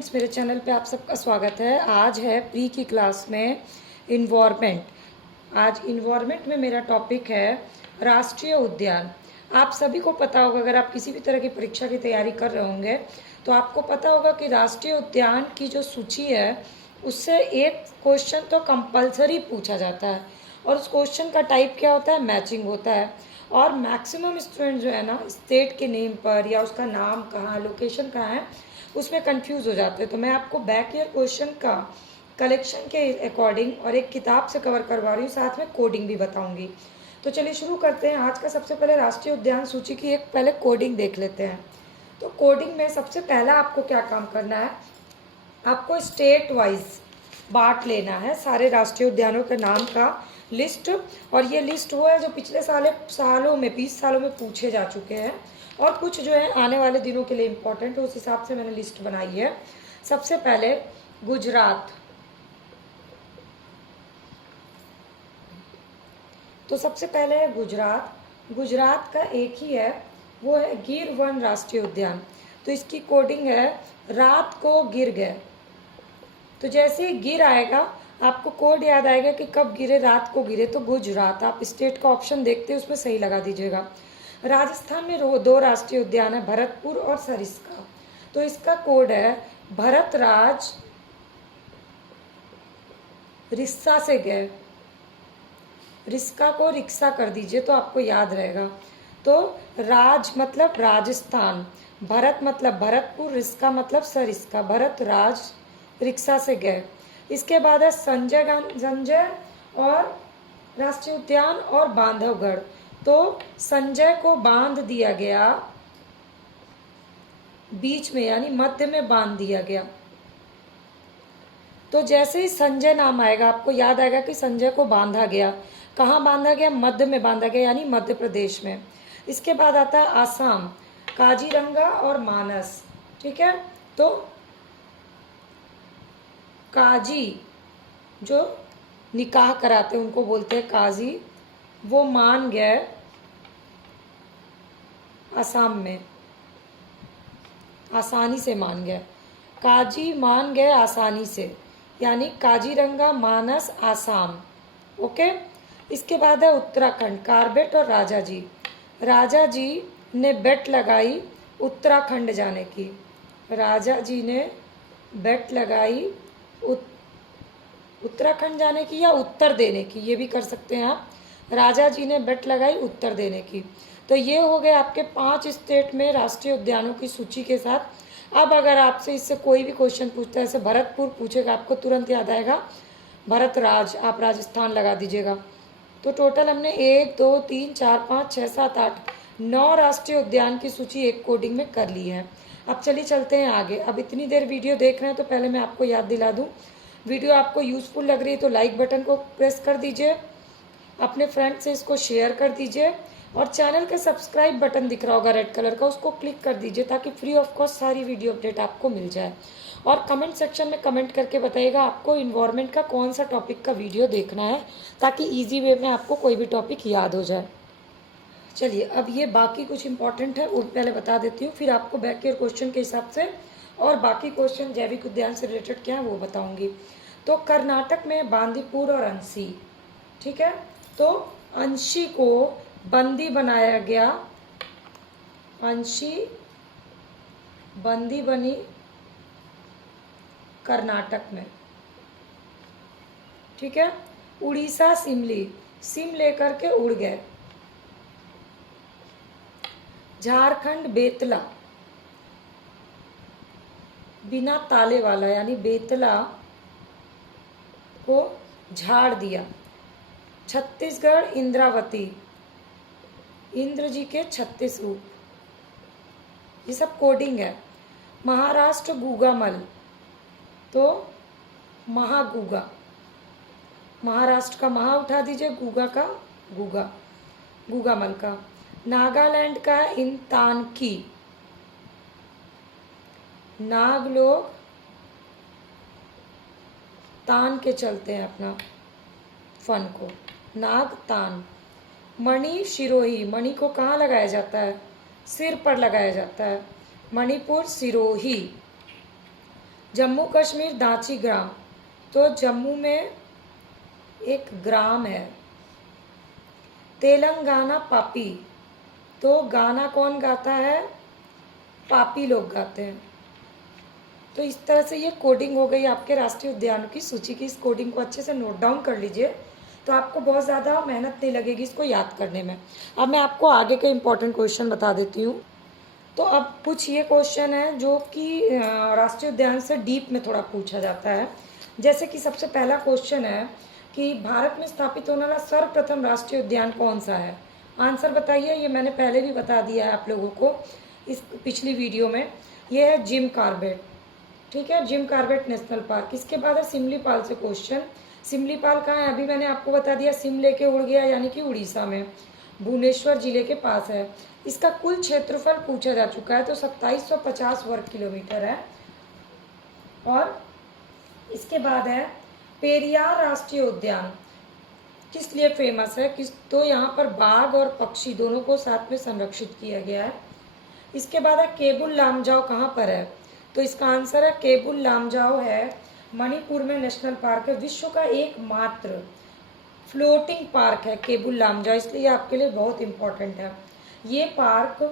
Friends, मेरे channel पे आप सबका स्वागत है। आज है प्री की क्लास में इन्वायरमेंट। आज इन्वायरमेंट में मेरा टॉपिक है राष्ट्रीय उद्यान। आप सभी को पता होगा, अगर आप किसी भी तरह की परीक्षा की तैयारी कर रहे होंगे तो आपको पता होगा कि राष्ट्रीय उद्यान की जो सूची है उससे एक क्वेश्चन तो कंपलसरी पूछा जाता है, और उस क्वेश्चन का टाइप क्या होता है, मैचिंग होता है। और मैक्सिमम स्टूडेंट जो है ना, स्टेट के नेम पर या उसका नाम कहाँ, लोकेशन कहाँ है, उसमें कंफ्यूज हो जाते हैं। तो मैं आपको बैक ईयर क्वेश्चन का कलेक्शन के अकॉर्डिंग और एक किताब से कवर करवा रही हूँ, साथ में कोडिंग भी बताऊंगी। तो चलिए शुरू करते हैं। आज का सबसे पहले राष्ट्रीय उद्यान सूची की एक पहले कोडिंग देख लेते हैं। तो कोडिंग में सबसे पहला आपको क्या काम करना है, आपको स्टेट वाइज बांट लेना है सारे राष्ट्रीय उद्यानों के नाम का लिस्ट। और ये लिस्ट वो है जो पिछले सालों में 20 सालों में पूछे जा चुके हैं, और कुछ जो है आने वाले दिनों के लिए इम्पोर्टेंट है, उस हिसाब से मैंने लिस्ट बनाई है। सबसे पहले गुजरात। तो सबसे पहले है गुजरात। गुजरात का एक ही है, वो है गिर वन राष्ट्रीय उद्यान। तो इसकी कोडिंग है रात को गिर गए। तो जैसे ही गिर आएगा आपको कोड याद आएगा कि कब गिरे, रात को गिरे, तो गुजरात। आप स्टेट का ऑप्शन देखते हैं, उसमें सही लगा दीजिएगा। राजस्थान में दो राष्ट्रीय उद्यान है, भरतपुर और सरिस्का। तो इसका कोड है भरतराज रिस्सा से गए। रिस्का को रिक्शा कर दीजिए तो आपको याद रहेगा। तो राज मतलब राजस्थान, भरत मतलब भरतपुर, रिस्का मतलब सरिस्का, भरत राज रिक्शा से गए। इसके बाद है संजय और राष्ट्रीय उद्यान और बांधवगढ़। तो संजय को बांध दिया गया बीच में, यानी मध्य में बांध दिया गया। तो जैसे ही संजय नाम आएगा आपको याद आएगा कि संजय को बांधा गया। कहाँ बांधा गया, मध्य में बांधा गया, यानी मध्य प्रदेश में। इसके बाद आता है आसाम, काजीरंगा और मानस। ठीक है, तो काजी जो निकाह कराते हैं उनको बोलते हैं काजी। वो मान गए आसाम में, आसानी से मान गए। काजी मान गए आसानी से, यानी काजीरंगा मानस आसाम। ओके। इसके बाद है उत्तराखंड, कारबेट और राजा जी। राजा जी ने बेट लगाई उत्तराखंड जाने की। राजा जी ने बेट लगाई उत्तराखंड जाने की या उत्तर देने की, ये भी कर सकते हैं आप। राजा जी ने बेट लगाई उत्तर देने की। तो ये हो गए आपके 5 स्टेट में राष्ट्रीय उद्यानों की सूची के साथ। अब अगर आपसे इससे कोई भी क्वेश्चन पूछता है, जैसे भरतपुर पूछेगा, आपको तुरंत याद आएगा भरतराज, आप राजस्थान लगा दीजिएगा। तो टोटल हमने 1 2 3 4 5 6 7 8 9 राष्ट्रीय उद्यान की सूची एक कोडिंग में कर ली है। अब चलिए चलते हैं आगे। अब इतनी देर वीडियो देख रहे हैं तो पहले मैं आपको याद दिला दूं, वीडियो आपको यूज़फुल लग रही है तो लाइक बटन को प्रेस कर दीजिए, अपने फ्रेंड से इसको शेयर कर दीजिए, और चैनल के सब्सक्राइब बटन दिख रहा होगा रेड कलर का, उसको क्लिक कर दीजिए ताकि फ्री ऑफ कॉस्ट सारी वीडियो अपडेट आपको मिल जाए। और कमेंट सेक्शन में कमेंट करके बताइएगा आपको इन्वायरमेंट का कौन सा टॉपिक का वीडियो देखना है, ताकि ईजी वे में आपको कोई भी टॉपिक याद हो जाए। चलिए, अब ये बाकी कुछ इंपॉर्टेंट है वो पहले बता देती हूँ, फिर आपको बैक ईयर क्वेश्चन के हिसाब से और बाकी क्वेश्चन जैविक उद्यान से रिलेटेड क्या है वो बताऊंगी। तो कर्नाटक में बांदीपुर और अंशी। ठीक है, तो अंशी को बंदी बनाया गया, अंशी बंदी बनी कर्नाटक में। ठीक है, उड़ीसा सिमली, सिम लेकर के उड़ गए। झारखंड बेतला, बिना ताले वाला, यानी बेतला को झाड़ दिया। छत्तीसगढ़ इंद्रावती, इंद्र जी के 36 रूप। ये सब कोडिंग है। महाराष्ट्र गूगामल, तो महागूगा, महाराष्ट्र का महा उठा दीजिए, गूगा का गूगा, गूगामल का। नागालैंड का इंतानकी, नाग लोग तान के चलते हैं अपना फन को, नाग तान। मणि शिरोही, मणि को कहाँ लगाया जाता है, सिर पर लगाया जाता है, मणिपुर सिरोही। जम्मू कश्मीर दांची ग्राम, तो जम्मू में एक ग्राम है। तेलंगाना पापी, तो गाना कौन गाता है? पापी लोग गाते हैं। तो इस तरह से ये कोडिंग हो गई आपके राष्ट्रीय उद्यानों की सूची की। इस कोडिंग को अच्छे से नोट डाउन कर लीजिए, तो आपको बहुत ज़्यादा मेहनत नहीं लगेगी इसको याद करने में। अब मैं आपको आगे के इम्पोर्टेंट क्वेश्चन बता देती हूँ। तो अब कुछ ये क्वेश्चन है जो कि राष्ट्रीय उद्यान से डीप में थोड़ा पूछा जाता है। जैसे कि सबसे पहला क्वेश्चन है कि भारत में स्थापित होने वाला सर्वप्रथम राष्ट्रीय उद्यान कौन सा है? आंसर बताइए। ये मैंने पहले भी बता दिया है आप लोगों को इस पिछली वीडियो में। ये है जिम कॉर्बेट, ठीक है, जिम कॉर्बेट नेशनल पार्क। इसके बाद है सिमलीपाल से क्वेश्चन। सिमलीपाल कहाँ है? अभी मैंने आपको बता दिया, सिम लेके उड़ गया, यानी कि उड़ीसा में, भुवनेश्वर जिले के पास है। इसका कुल क्षेत्रफल पूछा जा चुका है, तो 2750 वर्ग किलोमीटर है। और इसके बाद है पेरियार राष्ट्रीय उद्यान, किस लिए फेमस है? तो यहाँ पर बाघ और पक्षी दोनों को साथ में संरक्षित किया गया है। इसके बाद है केबुल लामजाओ, कहाँ पर है? तो इसका आंसर है केबुल लामजाओ है मणिपुर में नेशनल पार्क है। विश्व का एकमात्र फ्लोटिंग पार्क है केबुल लामजाओ, इसलिए आपके लिए बहुत इंपॉर्टेंट है। ये पार्क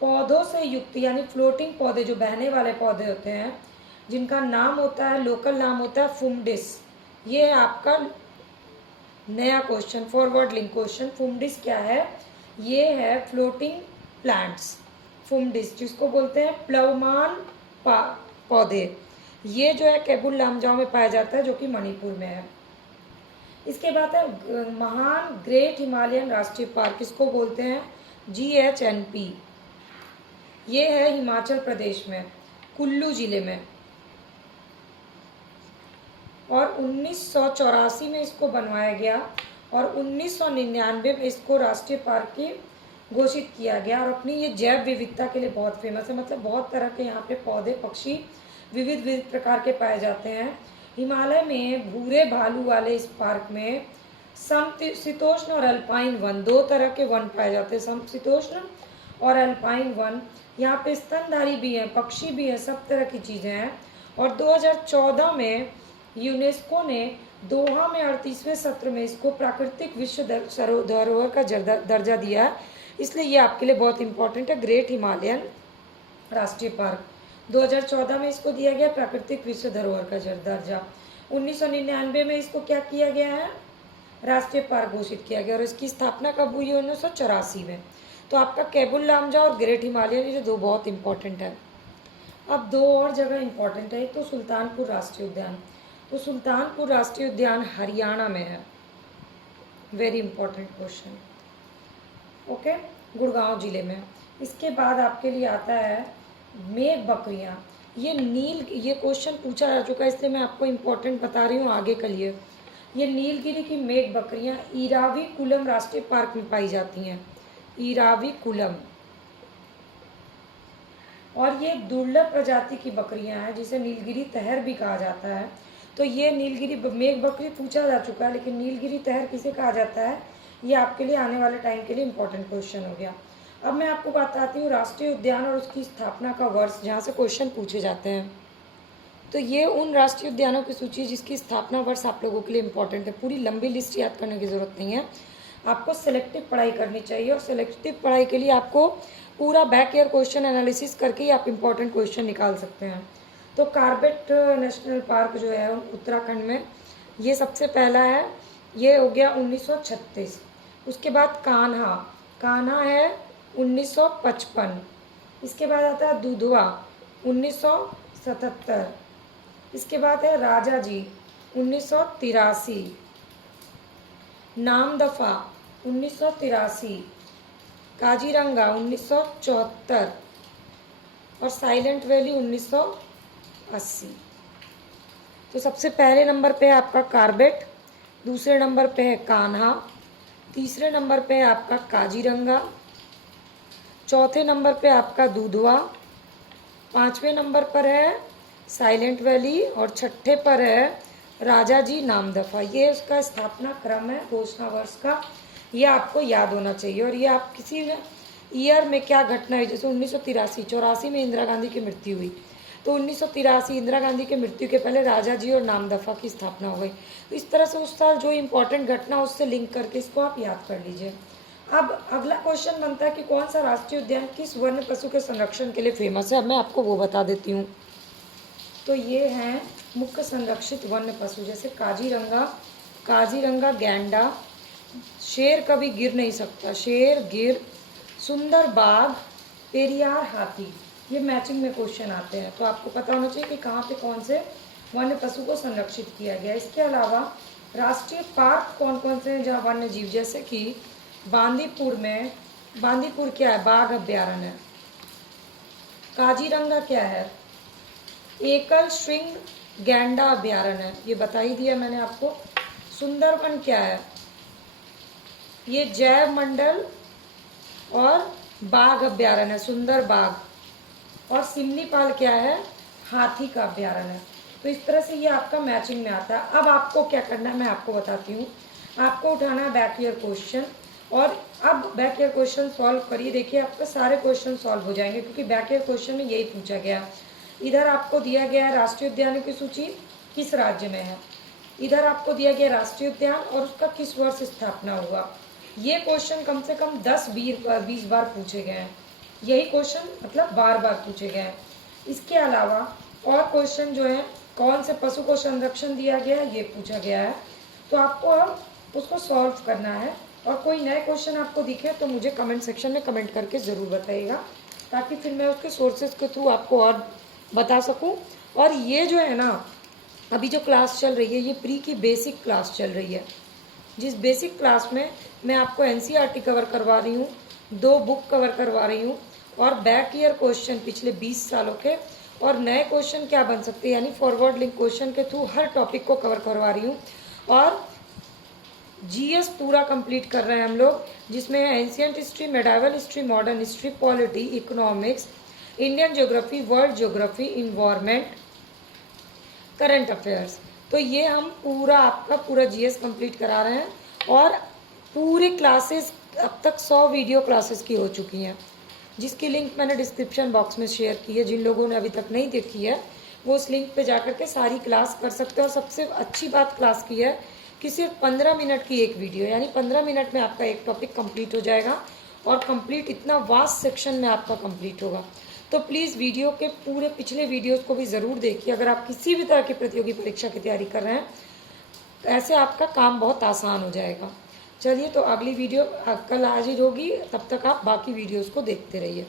पौधों से युक्त, यानी फ्लोटिंग पौधे, जो बहने वाले पौधे होते हैं, जिनका नाम होता है, लोकल नाम होता है फुमडिस। ये है आपका नया क्वेश्चन, फॉरवर्ड लिंक क्वेश्चन। फुमडिस क्या है? ये है फ्लोटिंग प्लांट्स, फुमडिस, जिसको बोलते हैं प्लवमान पौधे। ये जो है केबुल लामजाओ में पाया जाता है, जो कि मणिपुर में है। इसके बाद है महान ग्रेट हिमालयन राष्ट्रीय पार्क, इसको बोलते हैं GHNP। ये है हिमाचल प्रदेश में, कुल्लू जिले में, और 1984 में इसको बनवाया गया और 1999 में इसको राष्ट्रीय पार्क की घोषित किया गया। और अपनी ये जैव विविधता के लिए बहुत फेमस है, मतलब बहुत तरह के यहाँ पे पौधे पक्षी विविध विविध प्रकार के पाए जाते हैं। हिमालय में भूरे भालू वाले इस पार्क में समशीतोष्ण और अल्पाइन वन, दो तरह के वन पाए जाते हैं, समशीतोष्ण और अल्पाइन वन। यहाँ पे स्तनधारी भी हैं, पक्षी भी हैं, सब तरह की चीज़ें हैं। और 2014 में यूनेस्को ने दोहा में 38वें सत्र में इसको प्राकृतिक विश्व धरोहर का दर्जा दिया है, इसलिए ये आपके लिए बहुत इंपॉर्टेंट है। ग्रेट हिमालयन राष्ट्रीय पार्क 2014 में इसको दिया गया प्राकृतिक विश्व धरोहर का दर्जा। 1999 में इसको क्या किया गया है? राष्ट्रीय पार्क घोषित किया गया। और इसकी स्थापना कब हुई है? 1984 में। तो आपका केबुल लामजाओ और ग्रेट हिमालयन, ये दो बहुत इंपॉर्टेंट है। अब दो और जगह इंपॉर्टेंट है, तो सुल्तानपुर राष्ट्रीय उद्यान। तो सुल्तानपुर राष्ट्रीय उद्यान हरियाणा में है, very important question, okay, Gurgaon जिले में। इसके बाद आपके लिए आता है मेघ बकरियाँ। ये क्वेश्चन पूछा जा चुका है, इसलिए मैं आपको इम्पोर्टेंट बता रही हूँ आगे के लिए। ये नीलगिरी की मेघ बकरियाँ इराविकुलम राष्ट्रीय पार्क में पाई जाती हैं, इराविकुलम। और ये दुर्लभ प्रजाति की बकरियां हैं, जिसे नीलगिरी तहर भी कहा जाता है। तो ये नीलगिरी मेघ बकरी पूछा जा चुका है, लेकिन नीलगिरी तहर किसे कहा जाता है, ये आपके लिए आने वाले टाइम के लिए इंपॉर्टेंट क्वेश्चन हो गया। अब मैं आपको बताती हूँ राष्ट्रीय उद्यान और उसकी स्थापना का वर्ष, जहाँ से क्वेश्चन पूछे जाते हैं। तो ये उन राष्ट्रीय उद्यानों की सूची जिसकी स्थापना वर्ष आप लोगों के लिए इंपॉर्टेंट है। पूरी लंबी लिस्ट याद करने की ज़रूरत नहीं है, आपको सेलेक्टिव पढ़ाई करनी चाहिए। और सेलेक्टिव पढ़ाई के लिए आपको पूरा बैक ईयर क्वेश्चन एनालिसिस करके ही आप इंपॉर्टेंट क्वेश्चन निकाल सकते हैं। तो कॉर्बेट नेशनल पार्क जो है उत्तराखंड में, ये सबसे पहला है, ये हो गया 1936। उसके बाद कान्हा है 1955। इसके बाद आता है दुधवा 1977। इसके बाद है राजा जी 1983, नामदफा 1983, काजीरंगा 1974 और साइलेंट वैली 1980। तो सबसे पहले नंबर पे है आपका कॉर्बेट, दूसरे नंबर पे है कान्हा, तीसरे नंबर पे है आपका काजीरंगा, चौथे नंबर पे आपका दुधवा, पाँचवें नंबर पर है साइलेंट वैली और छठे पर है राजा जी नामदफा। ये उसका स्थापना क्रम है घोषणा वर्ष का, ये आपको याद होना चाहिए। और ये आप किसी ईयर में क्या घटना हुई, जैसे 1983 84 में इंदिरा गांधी की मृत्यु हुई, तो 1983 इंदिरा गांधी के मृत्यु के पहले राजा जी और नामदफा की स्थापना हो गई। तो इस तरह से उस साल जो इंपॉर्टेंट घटना उससे लिंक करके इसको आप याद कर लीजिए। अब अगला क्वेश्चन बनता है कि कौन सा राष्ट्रीय उद्यान किस वन्य पशु के संरक्षण के लिए फेमस है। अब मैं आपको वो बता देती हूँ। तो ये हैं मुख्य संरक्षित वन्य पशु, जैसे काजीरंगा गैंडा, शेर कभी गिर नहीं सकता, शेर गिर, सुंदर बाघ, पेरियार हाथी, ये मैचिंग में क्वेश्चन आते हैं। तो आपको पता होना चाहिए कि कहाँ पे कौन से वन्य पशु को संरक्षित किया गया। इसके अलावा राष्ट्रीय पार्क कौन कौन से हैं जहाँ वन्य जीव, जैसे कि बांदीपुर क्या है, बाघ अभ्यारण्य है। काजीरंगा क्या है, एकल श्रृंग गैंडा अभ्यारण्य है, ये बता ही दिया मैंने आपको। सुंदरवन क्या है, ये जैव मंडल और बाघ अभ्यारण्य है, सुंदर बाघ। और सिमलीपाल क्या है, हाथी का अभ्यारण्य है। तो इस तरह से ये आपका मैचिंग में आता है। अब आपको क्या करना है मैं आपको बताती हूँ। आपको उठाना है बैक ईयर क्वेश्चन, और अब बैक ईयर क्वेश्चन सॉल्व करिए। देखिए आपके सारे क्वेश्चन सॉल्व हो जाएंगे, क्योंकि बैक ईयर क्वेश्चन में यही पूछा गया। इधर आपको दिया गया है राष्ट्रीय उद्यानों की सूची किस राज्य में है, इधर आपको दिया गया राष्ट्रीय उद्यान और उसका किस वर्ष स्थापना हुआ। ये क्वेश्चन कम से कम 10-20 बार पूछे गए हैं। यही क्वेश्चन मतलब बार बार पूछे गए हैं। इसके अलावा और क्वेश्चन जो है, कौन से पशु को संरक्षण दिया गया है, ये पूछा गया है। तो आपको अब उसको सॉल्व करना है, और कोई नए क्वेश्चन आपको दिखे तो मुझे कमेंट सेक्शन में कमेंट करके ज़रूर बताइएगा, ताकि फिर मैं उसके सोर्सेज के थ्रू आपको और बता सकूं। और ये जो है ना, अभी जो क्लास चल रही है ये प्री की बेसिक क्लास चल रही है, जिस बेसिक क्लास में मैं आपको एनसीईआरटी कवर करवा रही हूँ, 2 बुक कवर करवा रही हूँ, और बैक ईयर क्वेश्चन पिछले 20 सालों के और नए क्वेश्चन क्या बन सकते हैं, यानी फॉरवर्ड लिंक क्वेश्चन के थ्रू हर टॉपिक को कवर करवा रही हूँ। और जीएस पूरा कंप्लीट कर रहे हैं हम लोग, जिसमें है ancient history, medieval history, modern history, polity, economics, Indian geography, world geography, environment, current affairs. तो ये हम पूरा आपका पूरा जीएस कंप्लीट करा रहे हैं, और पूरी क्लासेस अब तक 100 वीडियो क्लासेस की हो चुकी हैं, जिसकी लिंक मैंने डिस्क्रिप्शन बॉक्स में शेयर की है। जिन लोगों ने अभी तक नहीं देखी है वो उस लिंक पे जाकर के सारी क्लास कर सकते हैं। और सबसे अच्छी बात क्लास की है कि सिर्फ 15 मिनट की एक वीडियो, यानी 15 मिनट में आपका एक टॉपिक कंप्लीट हो जाएगा, और कंप्लीट इतना वास्ट सेक्शन में आपका कंप्लीट होगा। तो प्लीज़ वीडियो के पूरे पिछले वीडियोस को भी ज़रूर देखिए, अगर आप किसी भी तरह की प्रतियोगी परीक्षा की तैयारी कर रहे हैं, तो ऐसे आपका काम बहुत आसान हो जाएगा। चलिए, तो अगली वीडियो कल हाजिर होगी, तब तक आप बाकी वीडियोस को देखते रहिए।